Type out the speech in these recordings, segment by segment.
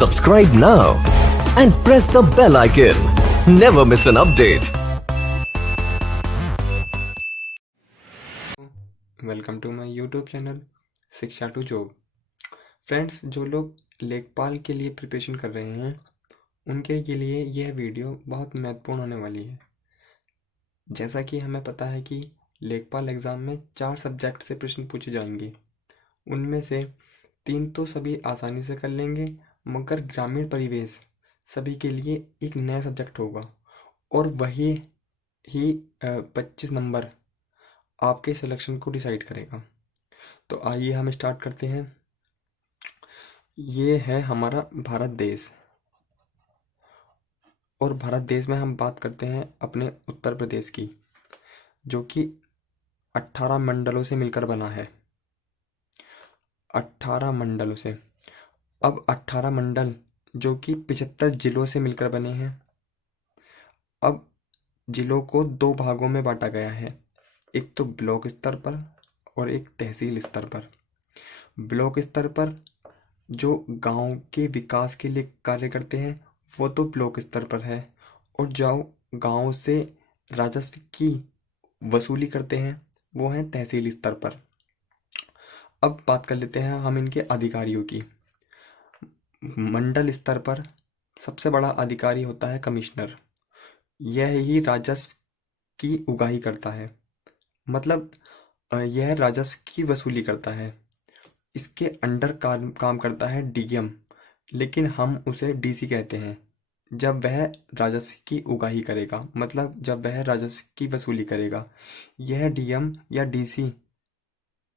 Subscribe now and press the bell icon. Never miss an update. Welcome to my YouTube channel Shiksha to job. Friends, जो लोग लेखपाल के लिए preparation कर रहे हैं उनके के लिए यह वीडियो बहुत महत्वपूर्ण होने वाली है। जैसा कि हमें पता है कि लेखपाल एग्ज़ाम में 4 सब्जेक्ट से प्रश्न पूछे जाएंगे। उनमें से 3 तो सभी आसानी से कर लेंगे, मगर ग्रामीण परिवेश सभी के लिए एक नया सब्जेक्ट होगा और वही ही 25 नंबर आपके सिलेक्शन को डिसाइड करेगा। तो आइए हम स्टार्ट करते हैं। ये है हमारा भारत देश, और भारत देश में हम बात करते हैं अपने उत्तर प्रदेश की, जो कि 18 मंडलों से मिलकर बना है। 18 मंडलों से। अब 18 मंडल जो कि 75 जिलों से मिलकर बने हैं। अब जिलों को 2 भागों में बांटा गया है, एक तो ब्लॉक स्तर पर और एक तहसील स्तर पर। ब्लॉक स्तर पर जो गांव के विकास के लिए कार्य करते हैं वो तो ब्लॉक स्तर पर है, और जो गांव से राजस्व की वसूली करते हैं वो हैं तहसील स्तर पर। अब बात कर लेते हैं हम इनके अधिकारियों की। मंडल स्तर पर सबसे बड़ा अधिकारी होता है कमिश्नर। यह ही राजस्व की उगाही करता है, मतलब यह राजस्व की वसूली करता है। इसके अंडर काम करता है डीएम, लेकिन हम उसे डीसी कहते हैं जब वह राजस्व की उगाही करेगा, मतलब जब वह राजस्व की वसूली करेगा। यह डीएम या डीसी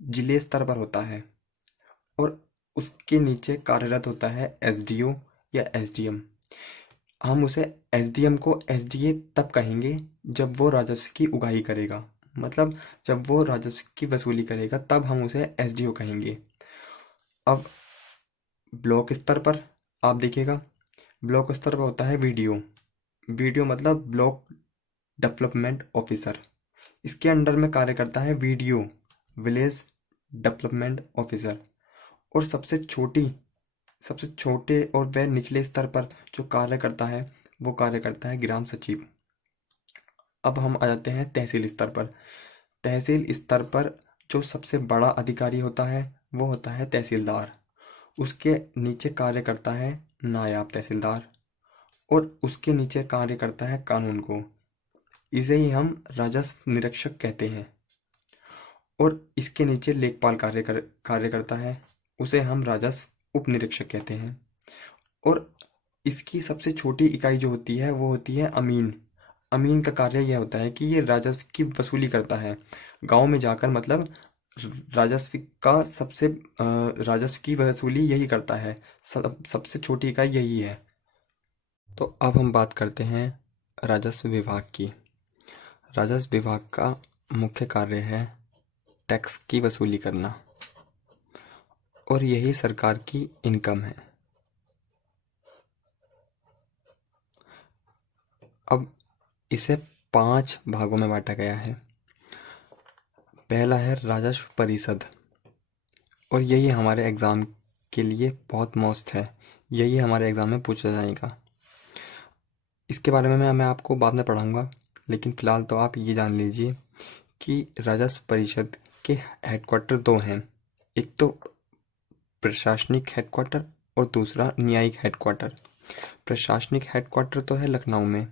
जिले स्तर पर होता है, और उसके नीचे कार्यरत होता है एसडीओ या एसडीएम। हम उसे एसडीएम को एसडीए तब कहेंगे जब वो राजस्व की उगाही करेगा, मतलब जब वो राजस्व की वसूली करेगा तब हम उसे एसडीओ कहेंगे। अब ब्लॉक स्तर पर आप देखिएगा, ब्लॉक स्तर पर होता है वीडीओ। वीडीओ मतलब ब्लॉक डेवलपमेंट ऑफिसर। इसके अंडर में कार्य करता है वीडीओ, विलेज डेवलपमेंट ऑफिसर। और सबसे छोटे और वह निचले स्तर पर जो कार्य करता है वो कार्य करता है ग्राम सचिव। अब हम आ जाते हैं तहसील स्तर पर। तहसील स्तर पर जो सबसे बड़ा अधिकारी होता है वो होता है तहसीलदार। उसके नीचे कार्य करता है नायब तहसीलदार, और उसके नीचे कार्य करता है कानून को। इसे ही हम राजस्व निरीक्षक कहते हैं। और इसके नीचे लेखपाल कार्य करता है, उसे हम राजस्व उप निरीक्षक कहते हैं। और इसकी सबसे छोटी इकाई जो होती है वो होती है अमीन। अमीन का कार्य यह होता है कि ये राजस्व की वसूली करता है गांव में जाकर, मतलब राजस्व का राजस्व की वसूली यही करता है। सबसे छोटी इकाई यही है। तो अब हम बात करते हैं राजस्व विभाग की। राजस्व विभाग का मुख्य कार्य है टैक्स की वसूली करना, और यही सरकार की इनकम है। अब इसे 5 भागों में बांटा गया है। पहला है राजस्व परिषद, और यही हमारे एग्ज़ाम के लिए बहुत मस्त है, यही हमारे एग्ज़ाम में पूछा जाएगा। इसके बारे में मैं आपको बाद में पढ़ाऊँगा, लेकिन फ़िलहाल तो आप ये जान लीजिए कि राजस्व परिषद के हेडक्वार्टर 2 हैं। एक तो प्रशासनिक हेडक्वार्टर और दूसरा न्यायिक हेडक्वार्टर। प्रशासनिक हेडक्वार्टर तो है लखनऊ में,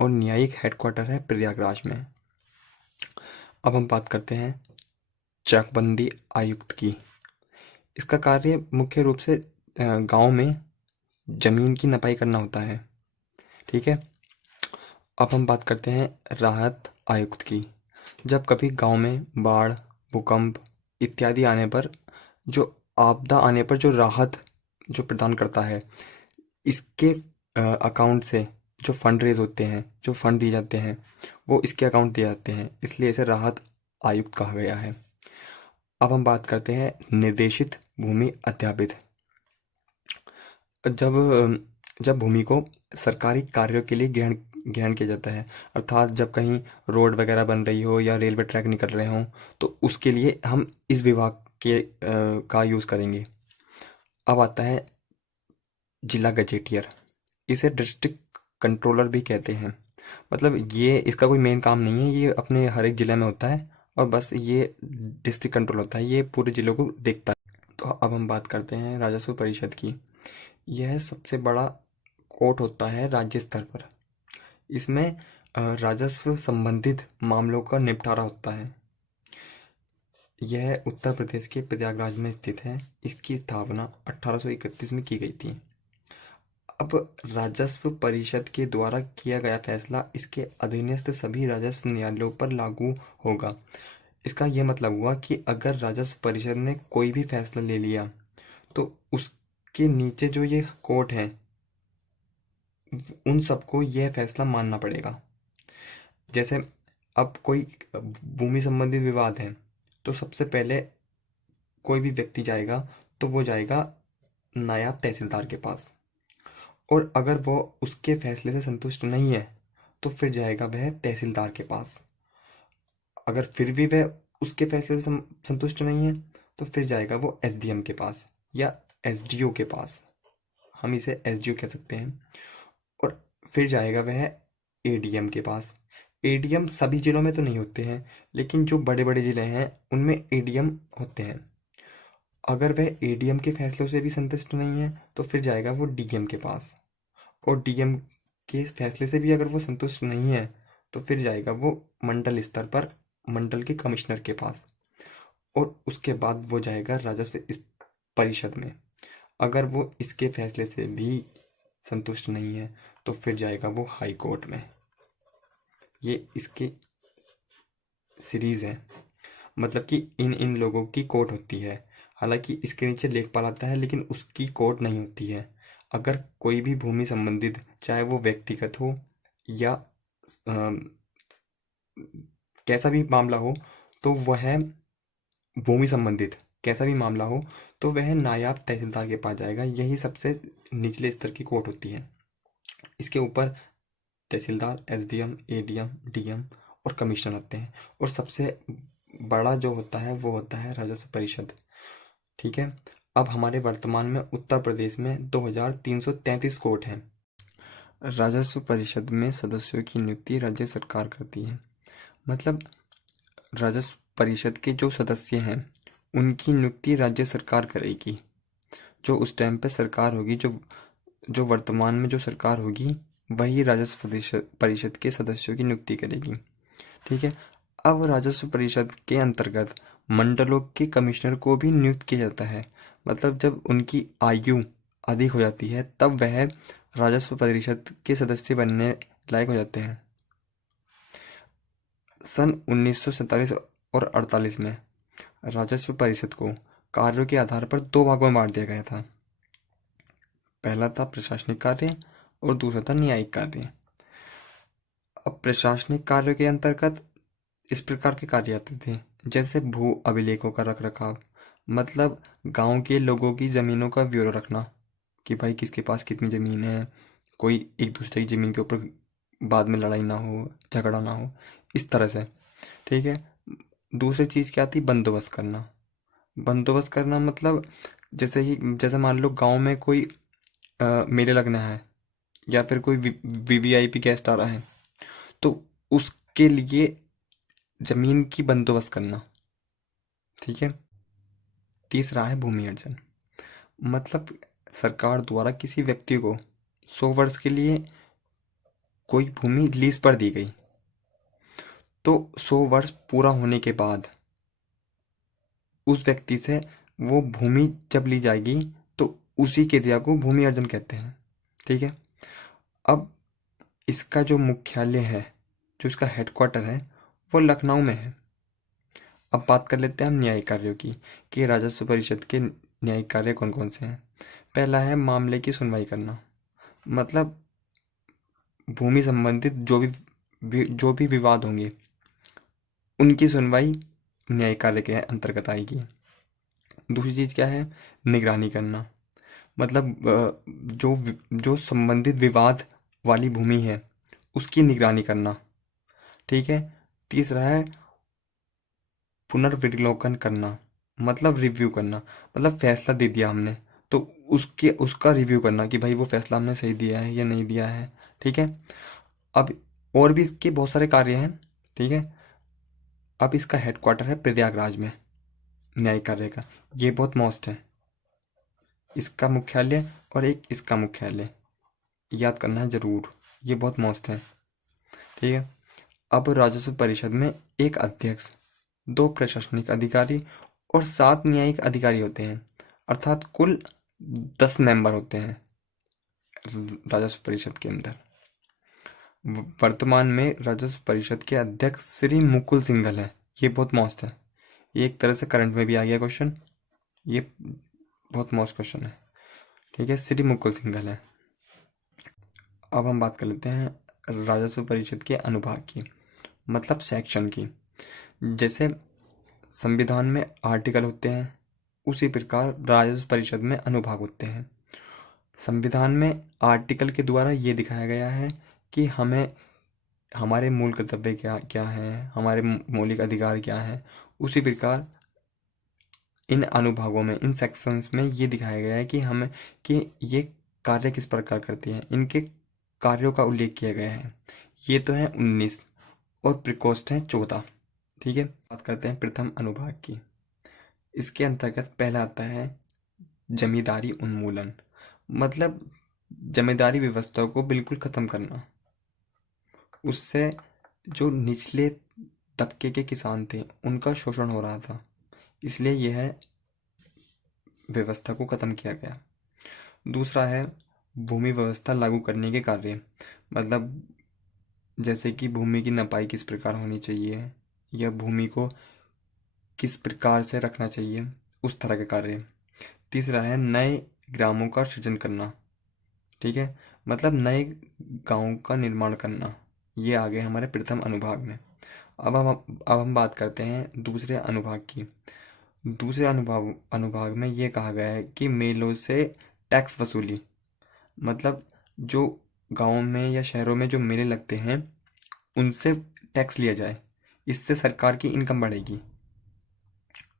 और न्यायिक हेडक्वार्टर है प्रयागराज में। अब हम बात करते हैं चकबंदी आयुक्त की। इसका कार्य मुख्य रूप से गांव में जमीन की नपाई करना होता है। ठीक है। अब हम बात करते हैं राहत आयुक्त की। जब कभी गांव में बाढ़, भूकंप इत्यादि आने पर, जो आपदा आने पर जो राहत जो प्रदान करता है, इसके अकाउंट से जो फंड रेज होते हैं, जो फंड दिए जाते हैं, वो इसके अकाउंट दिए जाते हैं, इसलिए इसे राहत आयुक्त कहा गया है। अब हम बात करते हैं निर्देशित भूमि अत्यापित। जब भूमि को सरकारी कार्यों के लिए ग्रहण किया जाता है, अर्थात जब कहीं रोड वगैरह बन रही हो या रेलवे ट्रैक निकल रहे हों, तो उसके लिए हम इस विभाग का यूज़ करेंगे। अब आता है जिला गजेटियर, इसे डिस्ट्रिक्ट कंट्रोलर भी कहते हैं। मतलब ये इसका कोई मेन काम नहीं है, ये अपने हर एक जिले में होता है और बस ये डिस्ट्रिक्ट कंट्रोल होता है, ये पूरे जिलों को देखता है। तो अब हम बात करते हैं राजस्व परिषद की। यह सबसे बड़ा कोर्ट होता है राज्य स्तर पर। इसमें राजस्व संबंधित मामलों का निपटारा होता है। यह उत्तर प्रदेश के प्रयागराज में स्थित है। इसकी स्थापना 1831 में की गई थी। अब राजस्व परिषद के द्वारा किया गया फैसला इसके अधीनस्थ सभी राजस्व न्यायालयों पर लागू होगा। इसका यह मतलब हुआ कि अगर राजस्व परिषद ने कोई भी फैसला ले लिया तो उसके नीचे जो ये कोर्ट है उन सबको यह फैसला मानना पड़ेगा। जैसे अब कोई भूमि संबंधी विवाद है तो सबसे पहले कोई भी व्यक्ति जाएगा तो वो जाएगा नायब तहसीलदार के पास, और अगर वो उसके फैसले से संतुष्ट नहीं है तो फिर जाएगा वह तहसीलदार के पास। अगर फिर भी वह उसके फैसले से संतुष्ट नहीं है तो फिर जाएगा वो एसडीएम के पास या एसडीओ के पास, हम इसे एसडीओ कह सकते हैं। और फिर जाएगा वह एडीएम के पास। एडीएम सभी जिलों में तो नहीं होते हैं, लेकिन जो बड़े बड़े जिले हैं उनमें एडीएम होते हैं। अगर वह एडीएम के फैसलों से भी संतुष्ट नहीं है तो फिर जाएगा वो डीएम के पास, और डीएम के फैसले से भी अगर वो संतुष्ट नहीं है तो फिर जाएगा वो मंडल स्तर पर मंडल के कमिश्नर के पास, और उसके बाद वो जाएगा राजस्व परिषद में। अगर वो इसके फैसले से भी संतुष्ट नहीं है तो फिर जाएगा वो हाई कोर्ट में। ये इसकी सीरीज है, मतलब कि इन इन लोगों की कोर्ट होती है। हालांकि इसके नीचे लेखपाल आता है लेकिन उसकी कोर्ट नहीं होती है। अगर कोई भी भूमि संबंधित, चाहे वो व्यक्तिगत हो या कैसा भी मामला हो, तो वह भूमि संबंधित कैसा भी मामला हो तो वह नायब तहसीलदार के पास जाएगा। यही सबसे निचले स्तर की कोर्ट होती है। इसके ऊपर तहसीलदार, एसडीएम, एडीएम, डीएम और कमिश्नर आते हैं, और सबसे बड़ा जो होता है वो होता है राजस्व परिषद। ठीक है। अब हमारे वर्तमान में उत्तर प्रदेश में 2333 कोर्ट हैं। राजस्व परिषद में सदस्यों की नियुक्ति राज्य सरकार करती है। मतलब राजस्व परिषद के जो सदस्य हैं उनकी नियुक्ति राज्य सरकार करेगी। जो उस टाइम पे सरकार होगी, जो वर्तमान में जो सरकार होगी वही राजस्व परिषद के सदस्यों की नियुक्ति करेगी। ठीक है। अब राजस्व परिषद के अंतर्गत मंडलों के कमिश्नर को भी नियुक्त किया जाता है। मतलब जब उनकी आयु अधिक हो जाती है तब वह राजस्व परिषद के सदस्य बनने लायक हो जाते हैं। सन 1947 और 48 में राजस्व परिषद को कार्यों के आधार पर दो भागों में बांट दिया गया था। पहला था प्रशासनिक कार्य और दूसरा था न्यायिक कार्य। अब प्रशासनिक कार्यों के अंतर्गत इस प्रकार के कार्य आते थे, जैसे भू अभिलेखों का रख रखाव, मतलब गांव के लोगों की जमीनों का ब्यौरा रखना कि भाई किसके पास कितनी जमीन है, कोई एक दूसरे की जमीन के ऊपर बाद में लड़ाई ना हो, झगड़ा ना हो, इस तरह से। ठीक है। दूसरी चीज़ क्या आती, बंदोबस्त करना। बंदोबस्त करना मतलब जैसे मान लो गांव में कोई मेले लगना है या फिर कोई वीवीआईपी गेस्ट आ रहा है तो उसके लिए जमीन की बंदोबस्त करना। ठीक है। तीसरा है भूमि अर्जन। मतलब सरकार द्वारा किसी व्यक्ति को 100 वर्ष के लिए कोई भूमि लीज पर दी गई, तो 100 वर्ष पूरा होने के बाद उस व्यक्ति से वो भूमि जब ली जाएगी तो उसी के दिया को भूमि अर्जन कहते हैं। ठीक है। अब इसका जो मुख्यालय है, जो इसका हेडक्वार्टर है, वो लखनऊ में है। अब बात कर लेते हैं हम न्यायिक कार्यों की कि राजस्व परिषद के न्यायिक कार्य कौन कौन से हैं। पहला है मामले की सुनवाई करना। मतलब भूमि संबंधित जो भी विवाद होंगे उनकी सुनवाई न्यायिक कार्य के अंतर्गत आएगी। दूसरी चीज़ क्या है, निगरानी करना। मतलब जो संबंधित विवाद वाली भूमि है उसकी निगरानी करना। ठीक है। तीसरा है पुनर्विलोकन करना, मतलब रिव्यू करना। मतलब फैसला दे दिया हमने तो उसका रिव्यू करना कि भाई वो फैसला हमने सही दिया है या नहीं दिया है। ठीक है। अब और भी इसके बहुत सारे कार्य हैं। ठीक है। अब इसका हेडक्वार्टर है प्रयागराज में, न्यायिक कार्य का। ये बहुत मस्त है। इसका मुख्यालय और एक इसका मुख्यालय याद करना है जरूर, ये बहुत मस्त है। ठीक है। अब राजस्व परिषद में एक अध्यक्ष, 2 प्रशासनिक अधिकारी और 7 न्यायिक अधिकारी होते हैं, अर्थात कुल 10 मेंबर होते हैं राजस्व परिषद के अंदर। वर्तमान में राजस्व परिषद के अध्यक्ष श्री मुकुल सिंघल है। ये बहुत मस्त है, ये एक तरह से करंट में भी आ गया क्वेश्चन, ये बहुत मस्त क्वेश्चन है। ठीक है, श्री मुकुल सिंघल है। अब हम बात कर लेते हैं राजस्व परिषद के अनुभाग की, मतलब सेक्शन की। जैसे संविधान में आर्टिकल होते हैं, उसी प्रकार राजस्व परिषद में अनुभाग होते हैं। संविधान में आर्टिकल के द्वारा ये दिखाया गया है कि हमें हमारे मूल कर्तव्य क्या क्या हैं, हमारे मौलिक अधिकार क्या हैं। उसी प्रकार इन अनुभागों में, इन सेक्शंस में ये दिखाया गया है कि हमें कि ये कार्य किस प्रकार करते हैं, इनके कार्यों का उल्लेख किया गया है। ये तो है 19 और प्रकोष्ठ है 14। ठीक है। बात करते हैं प्रथम अनुभाग की। इसके अंतर्गत पहला आता है जमींदारी उन्मूलन, मतलब जमींदारी व्यवस्था को बिल्कुल खत्म करना। उससे जो निचले तबके के किसान थे उनका शोषण हो रहा था, इसलिए यह व्यवस्था को खत्म किया गया। दूसरा है भूमि व्यवस्था लागू करने के कार्य, मतलब जैसे कि भूमि की नपाई किस प्रकार होनी चाहिए या भूमि को किस प्रकार से रखना चाहिए, उस तरह के कार्य। तीसरा है नए ग्रामों का सृजन करना। ठीक है, मतलब नए गांवों का निर्माण करना। ये आ गए हमारे प्रथम अनुभाग में। अब हम बात करते हैं दूसरे अनुभाग की। दूसरे अनुभाग में ये कहा गया है कि मेलों से टैक्स वसूली, मतलब जो गांवों में या शहरों में जो मेले लगते हैं उनसे टैक्स लिया जाए, इससे सरकार की इनकम बढ़ेगी।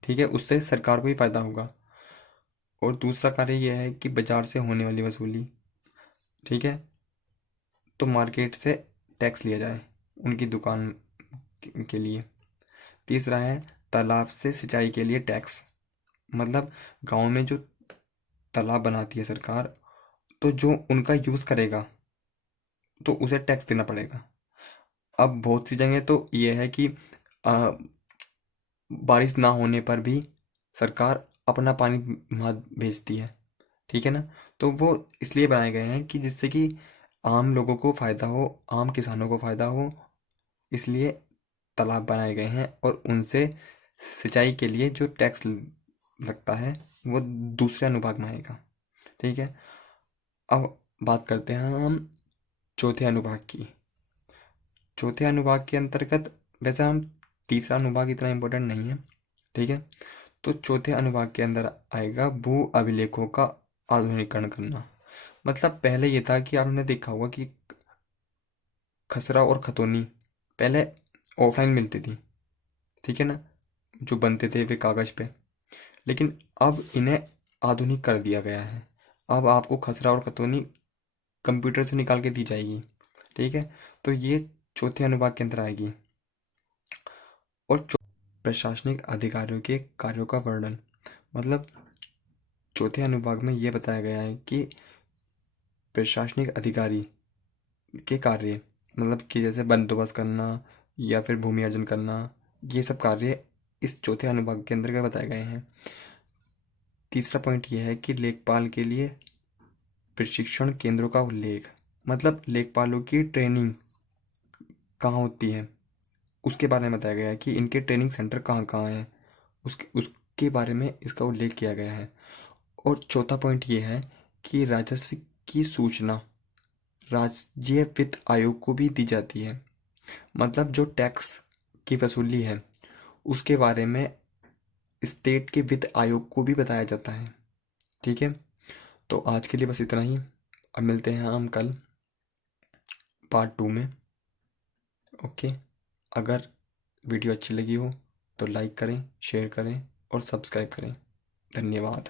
ठीक है, उससे सरकार को ही फायदा होगा। और दूसरा कार्य यह है कि बाजार से होने वाली वसूली। ठीक है, तो मार्केट से टैक्स लिया जाए उनकी दुकान के लिए। तीसरा है तालाब से सिंचाई के लिए टैक्स, मतलब गांव में जो तालाब बनाती है सरकार, तो जो उनका यूज़ करेगा तो उसे टैक्स देना पड़ेगा। अब बहुत सी जगह तो ये है कि आ, बारिश ना होने पर भी सरकार अपना पानी वहाँ भेजती है। ठीक है ना, तो वो इसलिए बनाए गए हैं कि जिससे कि आम लोगों को फ़ायदा हो, आम किसानों को फ़ायदा हो, इसलिए तालाब बनाए गए हैं। और उनसे सिंचाई के लिए जो टैक्स लगता है वो दूसरे अनुभाग में आएगा। ठीक है। अब बात करते हैं हम चौथे अनुभाग की। चौथे अनुभाग के अंतर्गत, वैसे हम तीसरा अनुभाग इतना इम्पोर्टेंट नहीं है। ठीक है, तो चौथे अनुभाग के अंदर आएगा भू अभिलेखों का आधुनिकीकरण करना। मतलब पहले ये था कि आपने देखा होगा कि खसरा और खतौनी पहले ऑफलाइन मिलती थी। ठीक है ना, जो बनते थे वे कागज़ पे, लेकिन अब इन्हें आधुनिक कर दिया गया है। अब आपको खसरा और खतौनी कंप्यूटर से निकाल के दी जाएगी। ठीक है, तो ये चौथे अनुभाग के अंदर आएगी। और प्रशासनिक अधिकारियों के कार्यों का वर्णन, मतलब चौथे अनुभाग में यह बताया गया है कि प्रशासनिक अधिकारी के कार्य, मतलब कि जैसे बंदोबस्त करना या फिर भूमि अर्जन करना, ये सब कार्य इस चौथे अनुभाग के अंदर बताए गए हैं। तीसरा पॉइंट यह है कि लेखपाल के लिए प्रशिक्षण केंद्रों का उल्लेख, मतलब लेखपालों की ट्रेनिंग कहाँ होती है उसके बारे में बताया गया है कि इनके ट्रेनिंग सेंटर कहाँ कहाँ हैं, उसके बारे में इसका उल्लेख किया गया है। और चौथा पॉइंट ये है कि राजस्व की सूचना राज्य वित्त आयोग को भी दी जाती है, मतलब जो टैक्स की वसूली है उसके बारे में स्टेट के वित्त आयोग को भी बताया जाता है। ठीक है, तो आज के लिए बस इतना ही। अब मिलते हैं हम कल पार्ट 2 में। ओके, अगर वीडियो अच्छी लगी हो तो लाइक करें, शेयर करें और सब्सक्राइब करें। धन्यवाद।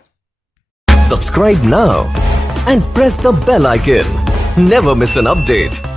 Subscribe now and press the bell icon. Never miss an update.